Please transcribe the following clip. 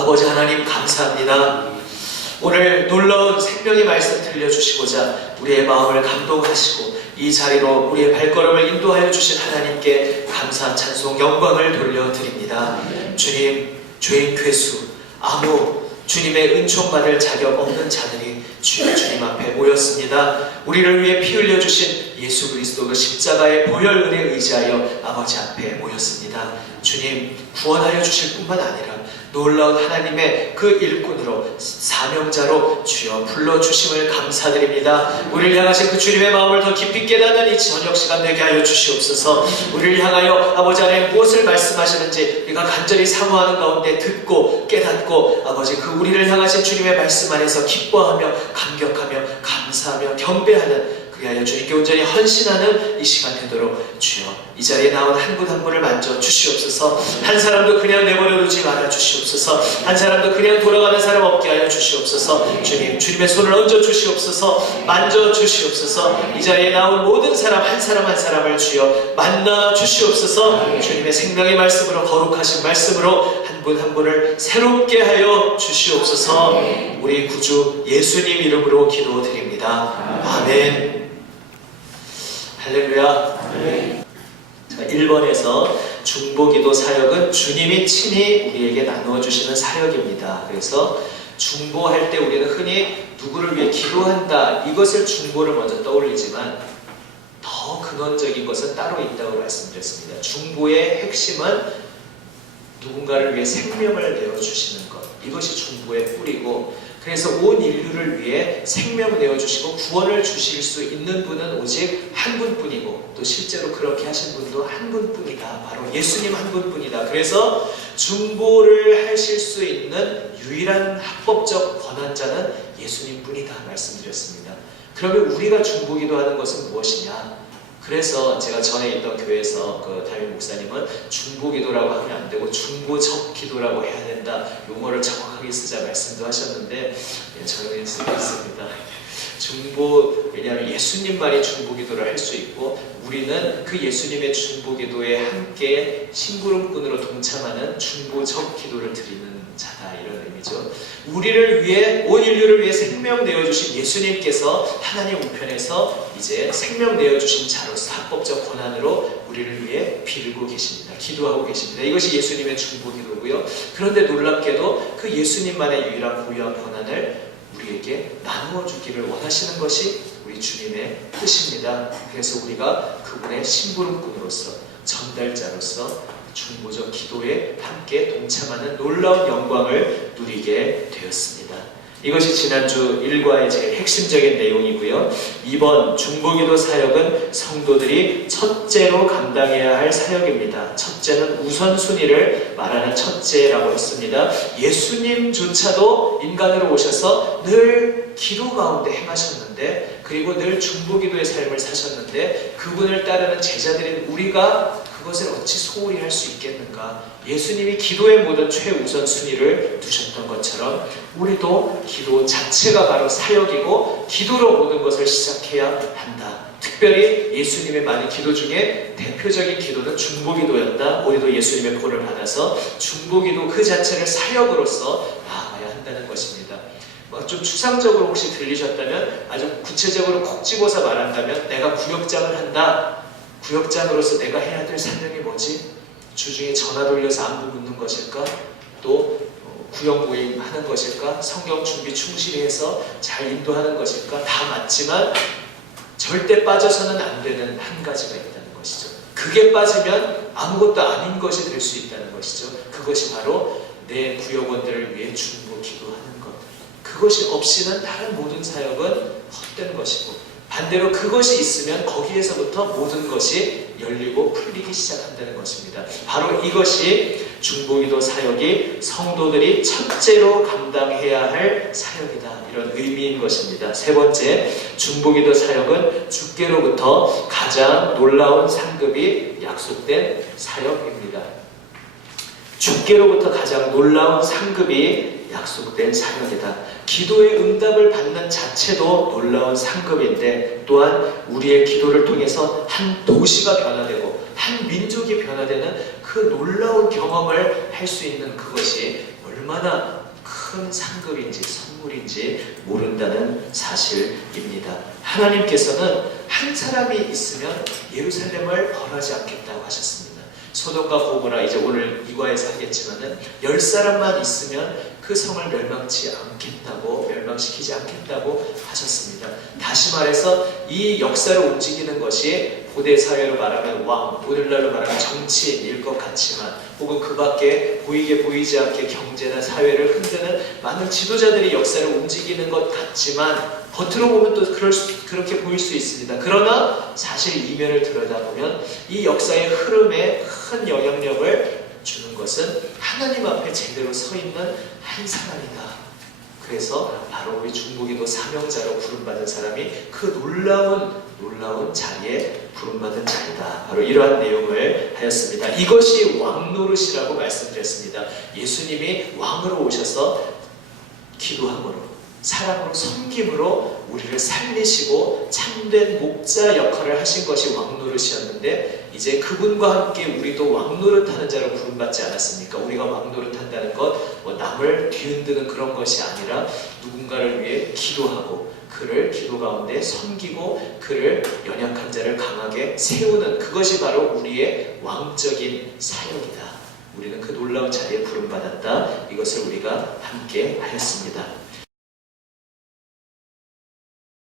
아버지 하나님 감사합니다. 오늘 놀라운 생명의 말씀 들려주시고자 우리의 마음을 감동하시고 이 자리로 우리의 발걸음을 인도하여 주신 하나님께 감사, 찬송, 영광을 돌려드립니다. 주님, 죄인 괴수, 아무 주님의 은총 받을 자격 없는 자들이 주님 앞에 모였습니다. 우리를 위해 피 흘려주신 예수 그리스도 그 십자가의 보혈 은혜에 의지하여 아버지 앞에 모였습니다. 주님, 구원하여 주실 뿐만 아니라 놀라운 하나님의 그 일꾼으로 사명자로 주여 불러주심을 감사드립니다. 우리를 향하신 그 주님의 마음을 더 깊이 깨닫는 이 저녁 시간 되게 하여 주시옵소서. 우리를 향하여 아버지 하나님 무엇을 말씀하시는지 우리가 간절히 사모하는 가운데 듣고 깨닫고 아버지 그 우리를 향하신 주님의 말씀 안에서 기뻐하며 감격하며 감사하며 경배하는 그리하여 주님께 온전히 헌신하는 이 시간 되도록 주여 이 자리에 나온 한 분 한 분을 만져 주시옵소서. 한 사람도 그냥 내버려 두지 말아 주시옵소서. 한 사람도 그냥 돌아가는 사람 없게 하여 주시옵소서. 주님, 주님의 손을 얹어 주시옵소서. 만져 주시옵소서. 이 자리에 나온 모든 사람 한 사람 한 사람을 주여 만나 주시옵소서. 주님의 생명의 말씀으로 거룩하신 말씀으로 한 분 한 분을 새롭게 하여 주시옵소서. 우리 구주 예수님 이름으로 기도드립니다. 아멘. 할렐루야. 네. 자, 1번에서 중보기도 사역은 주님이 친히 우리에게 나누어 주시는 사역입니다. 그래서 중보할 때 우리는 흔히 누구를 위해 기도한다 이것을 중보를 먼저 떠올리지만 더 근원적인 것은 따로 있다고 말씀드렸습니다. 중보의 핵심은 누군가를 위해 생명을 내어주시는 것, 이것이 중보의 뿌리고, 그래서 온 인류를 위해 생명 내어주시고 구원을 주실 수 있는 분은 오직 한 분뿐이고 또 실제로 그렇게 하신 분도 한 분뿐이다. 바로 예수님 한 분뿐이다. 그래서 중보를 하실 수 있는 유일한 합법적 권한자는 예수님뿐이다 말씀드렸습니다. 그러면 우리가 중보기도하는 것은 무엇이냐? 그래서 제가 전에 있던 교회에서 그 담임 목사님은 중보기도라고 하면 안 되고 중보적 기도라고 해야 된다. 용어를 정확하게 쓰자 말씀도 하셨는데 저는 쓰고 있습니다. 중보, 왜냐하면 예수님만이 중보기도를 할 수 있고 우리는 그 예수님의 중보기도에 함께 심부름꾼으로 동참하는 중보적 기도를 드리는 자다, 이런 의미죠. 우리를 위해, 온 인류를 위해 생명 내어주신 예수님께서 하나님 우편에서 이제 생명 내어주신 자로서 합법적 권한으로 우리를 위해 빌고 계십니다. 기도하고 계십니다. 이것이 예수님의 중보기도고요. 그런데 놀랍게도 그 예수님만의 유일한 고유한 권한을 우리에게 나누어 주기를 원하시는 것이 우리 주님의 뜻입니다. 그래서 우리가 그분의 심부름꾼으로서 전달자로서 중보적 기도에 함께 동참하는 놀라운 영광을 누리게 되었습니다. 이것이 지난주 일과의 제일 핵심적인 내용이고요. 2번 중보기도 사역은 성도들이 첫째로 감당해야 할 사역입니다. 첫째는 우선순위를 말하는 첫째라고 했습니다. 예수님조차도 인간으로 오셔서 늘 기도 가운데 행하셨는데, 그리고 늘 중보기도의 삶을 사셨는데 그분을 따르는 제자들인 우리가 그것을 어찌 소홀히 할 수 있겠는가? 예수님이 기도의 모든 최우선 순위를 두셨던 것처럼 우리도 기도 자체가 바로 사역이고 기도로 모든 것을 시작해야 한다. 특별히 예수님의 많은 기도 중에 대표적인 기도는 중보기도였다. 우리도 예수님의 권을 받아서 중보기도 그 자체를 사역으로서 나아가야 한다는 것입니다. 좀 추상적으로 혹시 들리셨다면 아주 구체적으로 콕 집어서 말한다면 내가 구역장을 한다. 구역장으로서 내가 해야 될 사명이 뭐지? 주중에 전화 돌려서 안부 묻는 것일까? 또 구역 모임 하는 것일까? 성경 준비 충실히 해서 잘 인도하는 것일까? 다 맞지만 절대 빠져서는 안 되는 한 가지가 있다는 것이죠. 그게 빠지면 아무것도 아닌 것이 될 수 있다는 것이죠. 그것이 바로 내 구역원들을 위해 중보 기도하는 것. 그것이 없이는 다른 모든 사역은 헛된 것이고, 반대로 그것이 있으면 거기에서부터 모든 것이 열리고 풀리기 시작한다는 것입니다. 바로 이것이 중보기도 사역이 성도들이 첫째로 감당해야 할 사역이다, 이런 의미인 것입니다. 세 번째, 중보기도 사역은 주께로부터 가장 놀라운 상급이 약속된 사역입니다. 주께로부터 가장 놀라운 상급이 약속된 사역이다. 기도의 응답을 받는 자체도 놀라운 상급인데, 또한 우리의 기도를 통해서 한 도시가 변화되고 한 민족이 변화되는 그 놀라운 경험을 할 수 있는 그것이 얼마나 큰 상급인지 선물인지 모른다는 사실입니다. 하나님께서는 한 사람이 있으면 예루살렘을 벌하지 않겠다고 하셨습니다. 소돔과 고모라, 이제 오늘 이과에서 하겠지만은 10사람만 있으면 그 성을 멸망시키지 않겠다고 하셨습니다. 다시 말해서 이 역사를 움직이는 것이 고대 사회로 말하면 왕, 오늘날로 말하면 정치인일 것 같지만, 혹은 그 밖에 보이게 보이지 않게 경제나 사회를 흔드는 많은 지도자들이 역사를 움직이는 것 같지만, 겉으로 보면 또 그렇게 보일 수 있습니다. 그러나 사실 이면을 들여다보면 이 역사의 흐름에 큰 영향력을 주는 것은 하나님 앞에 제대로 서 있는 한 사람이다. 그래서 바로 우리 중보기도 사명자로 부름받은 사람이 그 놀라운 자리에 부름받은 자이다. 바로 이러한 내용을 하였습니다. 이것이 왕노릇이라고 말씀드렸습니다. 예수님이 왕으로 오셔서 기도함으로, 사랑으로, 섬김으로 우리를 살리시고 참된 목자 역할을 하신 것이 왕노릇이었는데, 이제 그분과 함께 우리도 왕노릇하는 자로 부름받지 않았습니까? 우리가 왕노릇한다는 것, 남을 뒤흔드는 그런 것이 아니라 누군가를 위해 기도하고 그를 기도 가운데 섬기고 그를 연약한 자를 강하게 세우는, 그것이 바로 우리의 왕적인 사역이다. 우리는 그 놀라운 자리에 부름받았다. 이것을 우리가 함께 하였습니다.